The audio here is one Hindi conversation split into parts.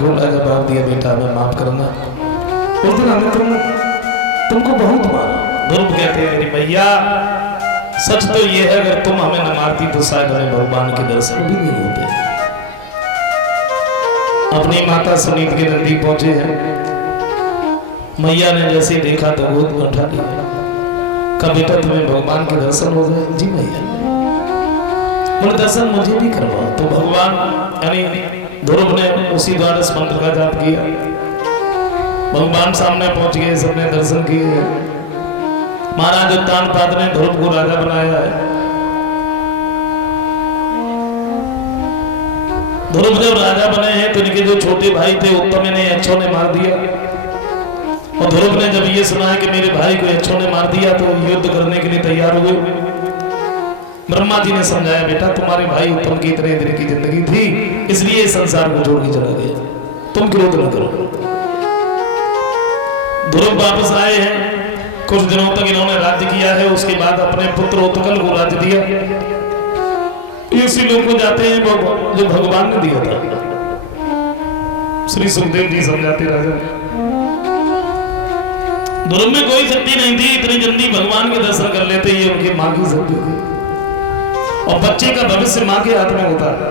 खोला जवाब दिया, बेटा मैं माफ करना, उस दिन हमने तुमको बहुत मारा। ध्रुव कहते हैं मेरी मैया सच तो ये है अगर तुम हमें न मारती तो शायद हमें भगवान के दर्शन भी नहीं होते। अपनी माता सुनीत के नजदीक पहुंचे हैं, मैया ने जैसे देखा तो गोद में उठा लिया, कहा बेटा तुम्हें भगवान के दर्शन हो गए? जी मैया। बोले दर्शन मुझे भी करवाओ। तो भगवान यानी ध्रुव ने उसी द्वादश मंत्र का जाप किया, भगवान सामने पहुंच गए, सबने दर्शन किए। महाराज उत्तानपाद ने ध्रुव को राजा बनाया है। ध्रुव जब राजा बने हैं तो इनके जो छोटे भाई थे उत्तम ने यक्षों ने मार दिया, और ध्रुव ने जब ये सुना है कि मेरे भाई को यक्षों ने मार दिया तो युद्ध करने के लिए तैयार हुए। ब्रह्मा जी ने समझाया बेटा तुम्हारे भाई उत्तम की इतने दिन की जिंदगी थी इसलिए इस संसार को छोड़ के चला गया, तुम क्रोध न करो। ध्रुव वापस आए हैं, कुछ दिनों तक इन्होंने राज्य किया है, उसके बाद अपने पुत्र उत्कल को राज्य दिया। इसी लोग को जाते हैं जो भगवान ने दिया था। श्री सुखदेव जी समझाते राजा ध्रुव में कोई शक्ति नहीं थी, इतनी जल्दी भगवान के दर्शन कर लेते, ये उनकी मां की शक्ति थी। और बच्चे का भविष्य मां के हाथ में होता है।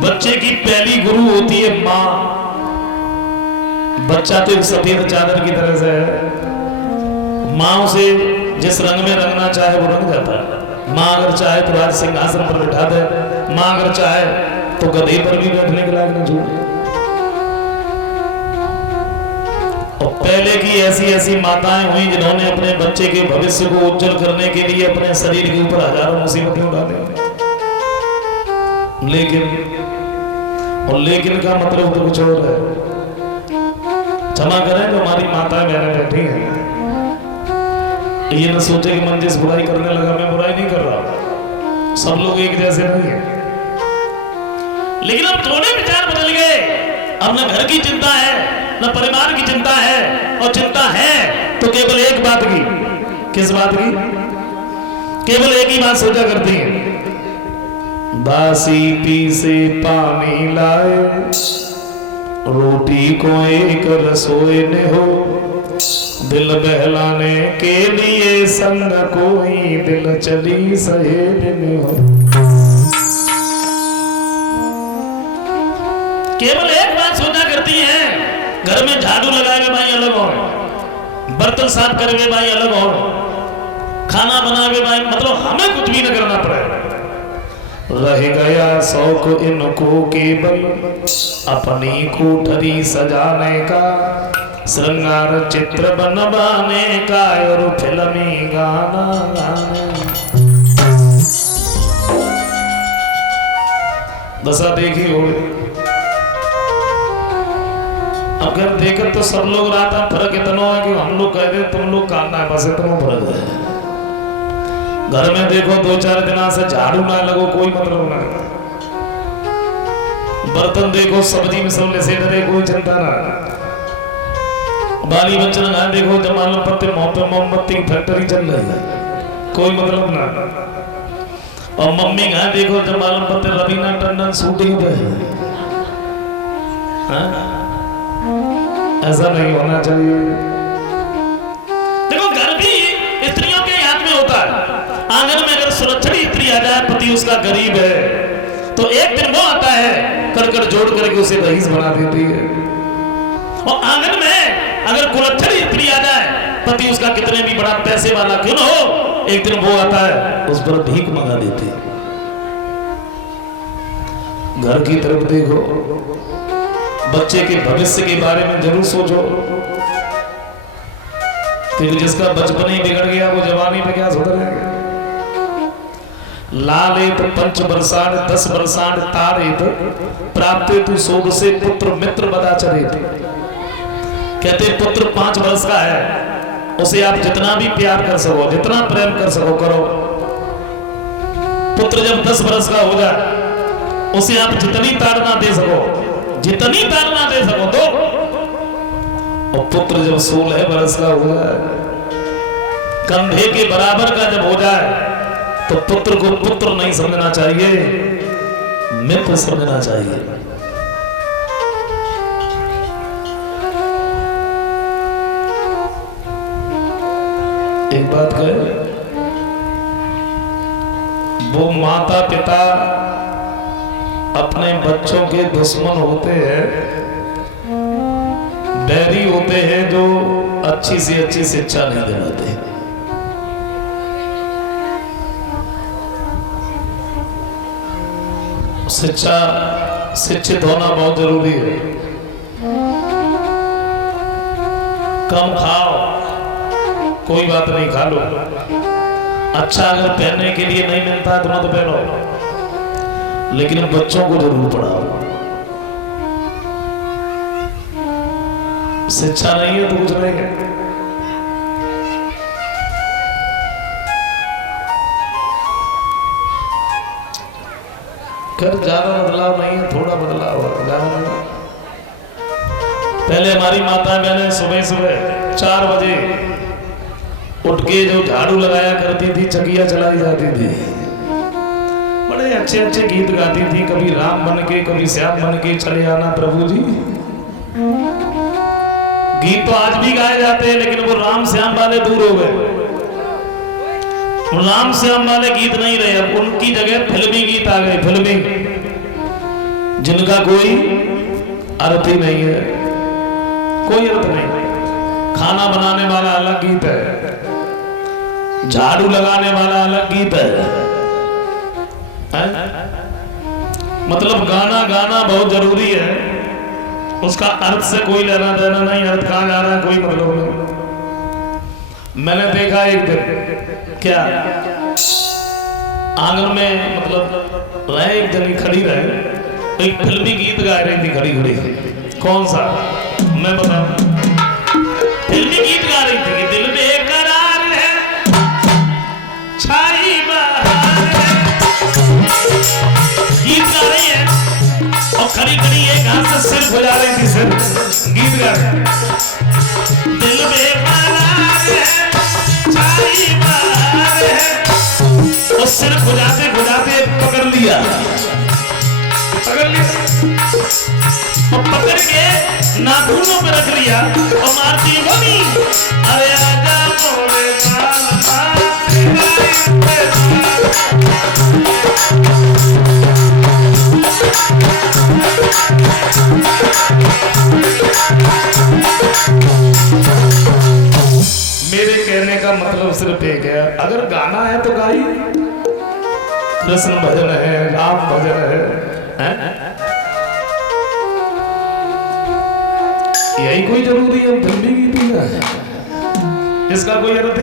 बच्चे की पहली गुरु होती है मां। बच्चा तो एक सफेद चादर की तरह से है, मां उसे जिस रंग में रंगना चाहे वो रंग जाता है। मां अगर चाहे तो राज सिंहासन पर बैठा दे, मां अगर चाहे तो गधे पर भी बैठने के लायक न छोड़े। और पहले की ऐसी ऐसी माताएं हुई जिन्होंने अपने बच्चे के भविष्य को उज्जवल करने के लिए अपने शरीर के ऊपर हजारों मुसीबतें उठा दी। लेकिन का मतलब तो कुछ और है। क्षमा करें जो हमारी माताएं बहनें बैठी हैं, ये न सोचे कि मन जिस बुराई करने लगा मैं बुराई नहीं कर रहा, सब लोग एक जैसे नहीं है। लेकिन अब थोड़े विचार बदल गए, अब न घर की चिंता है न परिवार की चिंता है, और चिंता है तो केवल एक बात की। किस बात की? केवल एक ही बात सोचा करती है, बासी पी से पानी लाए, रोटी को एक रसोई ने हो, दिल बहलाने के लिए संग कोई दिल चली सहेली ने हो। केवल एक बात सोचा करती है, घर में झाड़ू लगाए हुए भाई अलग हो, बर्तन साफ करे हुए भाई अलग हो, खाना बनाए हुए भाई, मतलब हमें कुछ भी न करना पड़े। रह गया शौक इनको केवल अपनी कोठरी सजाने का, श्रृंगार चित्र बनवाने का और फिल्मी गाना गाने। दशा देखी हो, अगर देखे तो सब लोग रहा था, फर्क इतना है कि हम लोग कहते तुम लोग काटना है, बस इतना फर्क है। घर में देखो 2-4 दिन से झाड़ू ना लगो कोई मतलब ना, बर्तन देखो सब्जी में सब से डरे कोई चिंता ना, बाली बच्चन ना देखो जमालम पत्ते मोमबत्ती की फैक्ट्री चल रही है, कोई मतलब ना। और मम्मी ना देखो जमालम पत्ते रवीना टंडन शूटिंग पे है। ऐसा नहीं होना चाहिए। देखो घर भी स्त्रियों के हाथ में होता है। आंगन में अगर सुरक्षित स्त्री आ जाए, पति उसका गरीब है, तो एक दिन वो आता है कर जोड़ करके उसे रईस बना देती है। और आंगन में अगर कुलच्छनी स्त्री आ जाए, पति उसका कितने भी बड़ा पैसे वाला क्यों न हो, एक दिन वो आता है उस पर भीख मंगा देती है। घर की तरफ देखो, बच्चे के भविष्य के बारे में जरूर सोचो, क्योंकि जिसका बचपन ही बिगड़ गया वो जवानी में क्या सुधरेगा। लालेत पंच बरसाण 10 बरसाण तारेत, प्राप्ते तू सोग से पुत्र मित्र बदाचरेत। कहते पुत्र 5 वर्ष का है, उसे आप जितना भी प्यार कर सको, जितना प्रेम कर सको करो। पुत्र जब 10 वर्ष का हो जाए, उसे आप जितनी ताड़ना दे सको, जितनी ताड़ना दे सको दो। और पुत्र जब 16 वर्ष का हो जाए, कंधे के बराबर का जब हो जाए, तो पुत्र को पुत्र नहीं समझना चाहिए, मित्र समझना चाहिए। एक बात कहे, वो माता पिता अपने बच्चों के दुश्मन होते हैं, बैरी होते हैं जो अच्छी से अच्छी शिक्षा नहीं दिलाते। शिक्षा, शिक्षित होना बहुत जरूरी है। कम खाओ, कोई बात नहीं, खा लो। अच्छा अगर पहनने के लिए नहीं मिलता है तो मत पहनो, लेकिन बच्चों को जरूर पढ़ाओ। शिक्षा नहीं है तो कुछ रहेगा। कर ज्यादा बदलाव नहीं है, थोड़ा बदलाव है, ज्यादा नहीं। पहले हमारी माता बहनें सुबह सुबह 4 बजे उठ के जो झाड़ू लगाया करती थी, चकिया चलाई जाती थी, बड़े अच्छे अच्छे गीत गाती थी। कभी राम बन के, कभी श्याम बन के चले आना प्रभु जी। गीत तो आज भी गाए जाते हैं, लेकिन वो राम श्याम वाले दूर हो गए। राम श्याम वाले गीत नहीं रहे, अब उनकी जगह फिल्मी गीत आ गए, फिल्मी, जिनका कोई अर्थ ही नहीं है, कोई अर्थ नहीं। खाना बनाने वाला अलग गीत है, झाड़ू लगाने वाला अलग गीत है? मतलब गाना गाना बहुत जरूरी है, उसका अर्थ से कोई लेना देना नहीं। अर्थ कहाँ जा रहा है कोई मतलब नहीं। मैंने देखा एक दिन, क्या आंगन में मतलब रहे, एक जनी खड़ी रहे, एक फिल्मी गीत गा रही थी खड़ी खड़ी। कौन सा मैं बताऊं? फिल्मी गीत गा रही थी कि दिल में करार है, छाई बहार है, गीत गा रही है और खड़ी खड़ी एक हाथ से सिर खुजा रही थी, सिर गीत गा रही। दिल में करार है, छाई बहार है, और सिर खुजाते खुजाते पकड़ लिया और पकड़ के नाखूनों पे रख लिया और मारती मम्मी, अरे आजा मोरे मेरे कहने का मतलब सिर्फ एक है, अगर गाना है तो गाइए। कृष्ण भजन है, राम भजन है? यही कोई जरूरी है? फिल्मी गीत है, इसका कोई अर्थ